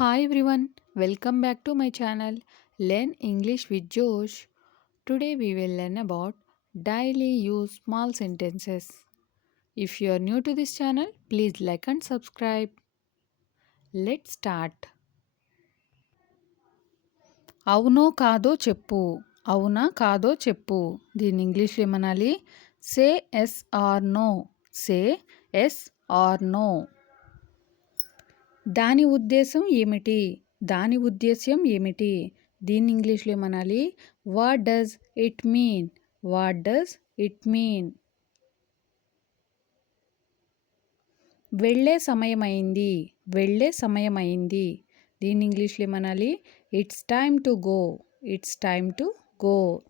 Hi everyone, welcome back to my channel Learn English with Josh. Today we will learn about daily use small sentences. If you are new to this channel, please like and subscribe. Let's start. అవునో కాదో చెప్పు. అవునా కాదో చెప్పు. దీని ఇంగ్లీష్లో ఏమనాలి? Say yes or no. Say yes or no. దాని ఉద్దేశం ఏమిటి? దాని ఉద్దేశ్యం ఏమిటి? దీన్ని ఇంగ్లీష్లో ఏమనాలి? What does it mean? What does it mean? వెళ్ళే సమయమైంది. వెళ్ళే సమయమైంది. దీన్ని ఇంగ్లీష్లో ఏమనాలి? It's time to go. It's time to go.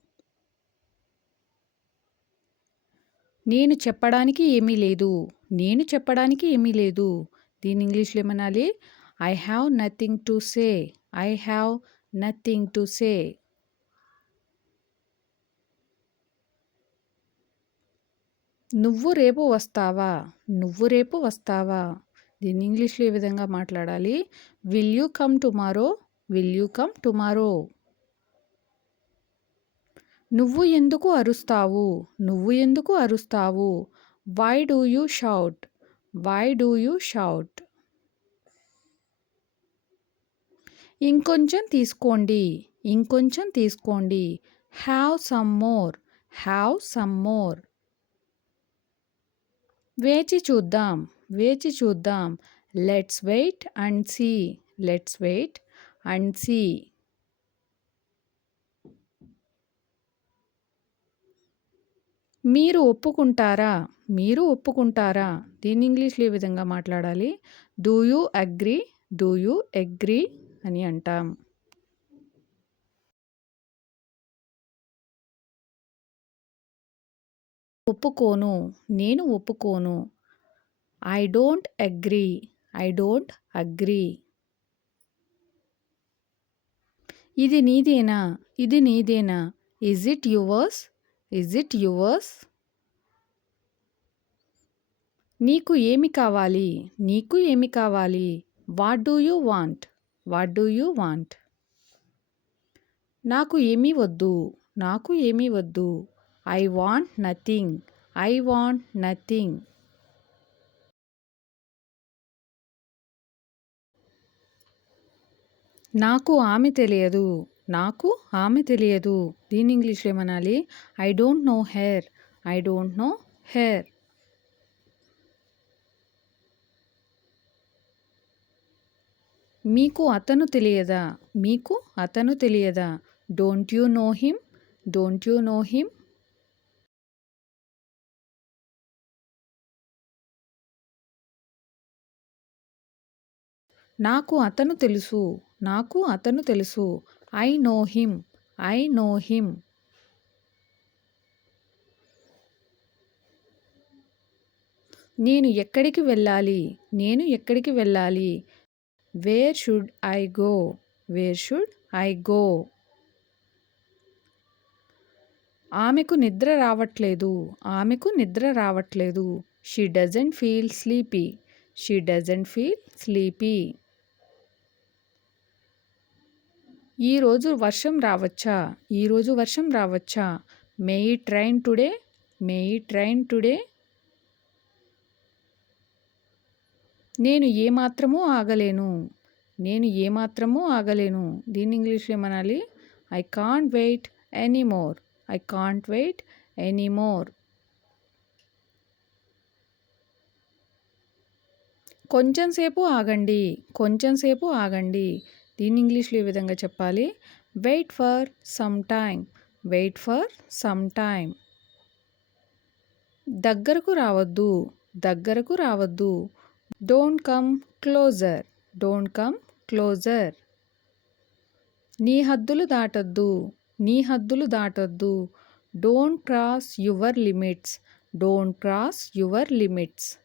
నేను చెప్పడానికి ఏమీ లేదు. నేను చెప్పడానికి ఏమీ లేదు. దీన్ని ఇంగ్లీష్లో ఏమనాలి? I have nothing to say. I have nothing to say. నువ్వు రేపు వస్తావా? నువ్వు రేపు వస్తావా? దీన్ని ఇంగ్లీష్లో ఏ విధంగా మాట్లాడాలి? Will you come tomorrow? Will you come tomorrow? నువ్వు ఎందుకు అరుస్తావు? నువ్వు ఎందుకు అరుస్తావు? Why do you shout? Why do you shout? ఇంకొంచెం తీసుకోండి. ఇంకొంచెం తీసుకోండి. Have some more. Have some more. వేచి చూద్దాం. వేచి చూద్దాం. Let's wait and see. Let's wait and see. మీరు ఒప్పుకుంటారా? మీరు ఒప్పుకుంటారా? దీన్ని ఇంగ్లీష్లో ఏ విధంగా మాట్లాడాలి? Do you agree? Do you agree అని అంటాం. ఒప్పుకోను. నేను ఒప్పుకోను. I don't agree. I don't agree. ఇది నీదేనా? ఇది నీదేనా? Is it yours? Is it yours? నీకు ఏమి కావాలి? నీకు ఏమి కావాలి? What do you want? What do you want? నాకు ఏమీ వద్దు. నాకు ఏమీ వద్దు. I want nothing. I want nothing. నాకు ఆమె తెలియదు. నాకు ఆమె తెలియదు. దీని ఇంగ్లీష్లో ఏమనాలి? I don't know her. I don't know her. మీకు అతను తెలియదా? మీకు అతను తెలియదా? Don't you know him? Don't you know him? నాకు అతను తెలుసు. నాకు అతను తెలుసు. I know him. I know him. నేను ఎక్కడికి వెళ్ళాలి? నేను ఎక్కడికి వెళ్ళాలి? Where should I go? Where should I go? ఆమెకు నిద్ర రావట్లేదు. ఆమెకు నిద్ర రావట్లేదు. She doesn't feel sleepy. She doesn't feel sleepy. ఈరోజు వర్షం రావచ్చా? ఈరోజు వర్షం రావచ్చా? May it rain today? May it rain today? నేను ఏమాత్రమూ ఆగలేను. నేను ఏమాత్రమూ ఆగలేను. దీన్ని ఇంగ్లీష్లో ఏమనాలి? I can't wait anymore. I can't wait anymore. కొంచెం సేపు ఆగండి. కొంచెం సేపు ఆగండి. దీన్ని ఇంగ్లీష్లో ఏ విధంగా చెప్పాలి? Wait for some time. Wait for some time. దగ్గరకు రావద్దు. దగ్గరకు రావద్దు. Don't come closer. Don't come closer. నీ హద్దులు దాటొద్దు. నీ హద్దులు దాటొద్దు. Don't cross your limits. Don't cross your limits.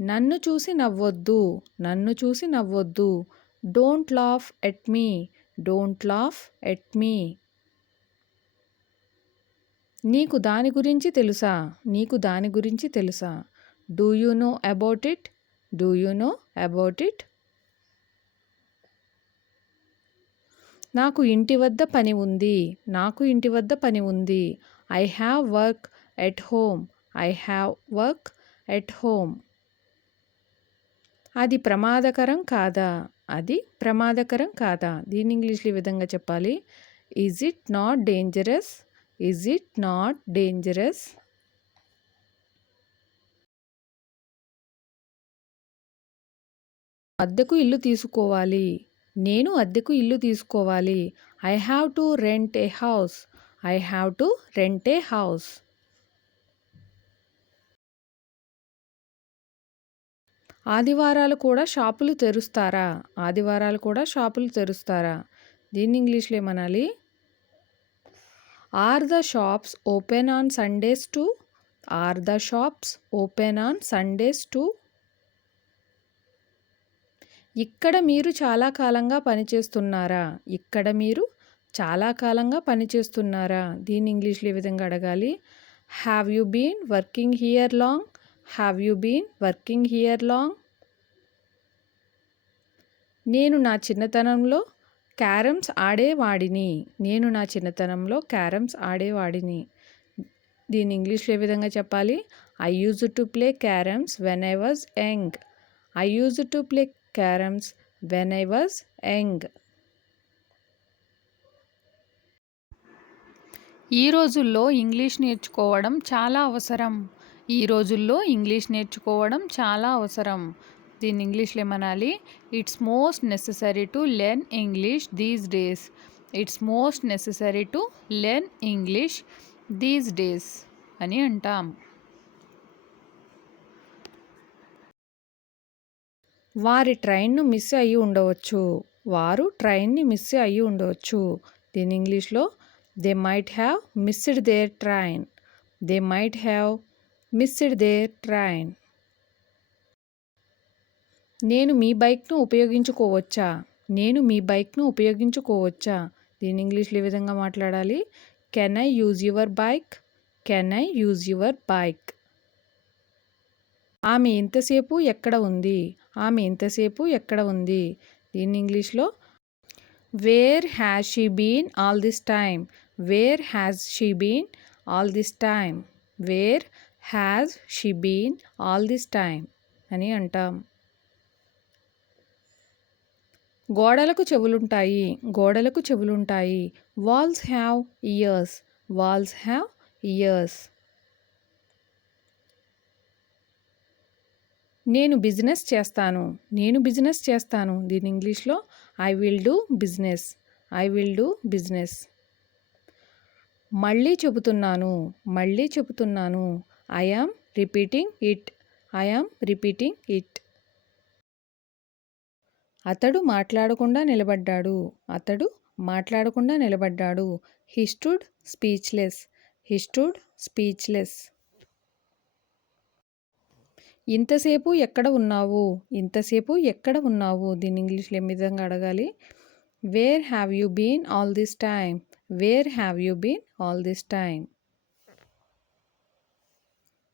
నన్ను చూసి నవ్వొద్దు. నన్ను చూసి నవ్వొద్దు. Don't laugh at me. Don't laugh at me. నీకు దాని గురించి తెలుసా? నీకు దాని గురించి తెలుసా? Do you know about it? Do you know about it? నాకు ఇంటి వద్ద పని ఉంది. నాకు ఇంటి వద్ద పని ఉంది. I have work at home. I have work at home. అది ప్రమాదకరం కాదా? అది ప్రమాదకరం కాదా? దీన్ని ఇంగ్లీష్లో ఈ విధంగా చెప్పాలి. Is it not dangerous? Is it not dangerous? అద్దెకు ఇల్లు తీసుకోవాలి. నేను అద్దెకు ఇల్లు తీసుకోవాలి. I have to rent A house. I have to rent A house. ఆదివారాలు కూడా షాపులు తెరుస్తారా? ఆదివారాలు కూడా షాపులు తెరుస్తారా? దీన్ని ఇంగ్లీష్లో ఏమనాలి? Are the shops open on Sundays too? Are the shops open on Sundays too? ఇక్కడ మీరు చాలా కాలంగా పనిచేస్తున్నారా? ఇక్కడ మీరు చాలా కాలంగా పనిచేస్తున్నారా? దీన్ని ఇంగ్లీష్లో ఈ విధంగా అడగాలి. Have you been working here long? Have you been working here long? నేను నా చిన్నతనంలో క్యారమ్స్ ఆడేవాడిని. నేను నా చిన్నతనంలో క్యారమ్స్ ఆడేవాడిని. దీన్ని ఇంగ్లీష్లో ఏ విధంగా చెప్పాలి? I used to play carroms when I was young. I used to play carroms when I was young. ఈ రోజుల్లో ఇంగ్లీష్ నేర్చుకోవడం చాలా అవసరం. ఈ రోజుల్లో ఇంగ్లీష్ నేర్చుకోవడం చాలా అవసరం. దీన్ని ఇంగ్లీష్లో ఏమనాలి? It's most necessary to learn English these days. It's most necessary to learn English these days అని అంటాం. వారి ట్రైన్ను మిస్ అయ్యి ఉండవచ్చు. వారు ట్రైన్ని మిస్ అయ్యి ఉండవచ్చు. దీని ఇంగ్లీష్లో they might have missed their train. They might have missed their train. నేను మీ బైక్ను ఉపయోగించుకోవచ్చా? నేను మీ బైక్ను ఉపయోగించుకోవచ్చా? దీని ఇంగ్లీష్లో ఈ విధంగా మాట్లాడాలి. Can I use your bike? Can I use your bike? ఆమె ఇంతసేపు ఎక్కడ ఉంది? ఆమె ఇంతసేపు ఎక్కడ ఉంది? దీన్ని ఇంగ్లీష్లో where has she been all this time? Where has she been all this time? Where has she been all this time అని అంటాం. గోడలకు చెవులుంటాయి. గోడలకు చెవులుంటాయి. Walls have ears. Walls have ears. నేను బిజినెస్ చేస్తాను. నేను బిజినెస్ చేస్తాను. దీని ఇంగ్లీష్లో I will do business. I will do business. మళ్ళీ చెబుతున్నాను. మళ్ళీ చెబుతున్నాను. I am repeating it. I am repeating it. అతడు మాట్లాడకుండా నిలబడ్డాడు. అతడు మాట్లాడకుండా నిలబడ్డాడు. He stood speechless. He stood speechless. ఇంతసేపు ఎక్కడ ఉన్నావు? ఇంతసేపు ఎక్కడ ఉన్నావు? దీన్ని ఇంగ్లీష్లో ఏ విధంగా అడగాలి? Where have you been all this time? Where have you been all this time?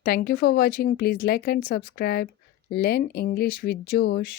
Thank you for watching. Please like and subscribe. Learn English with Josh.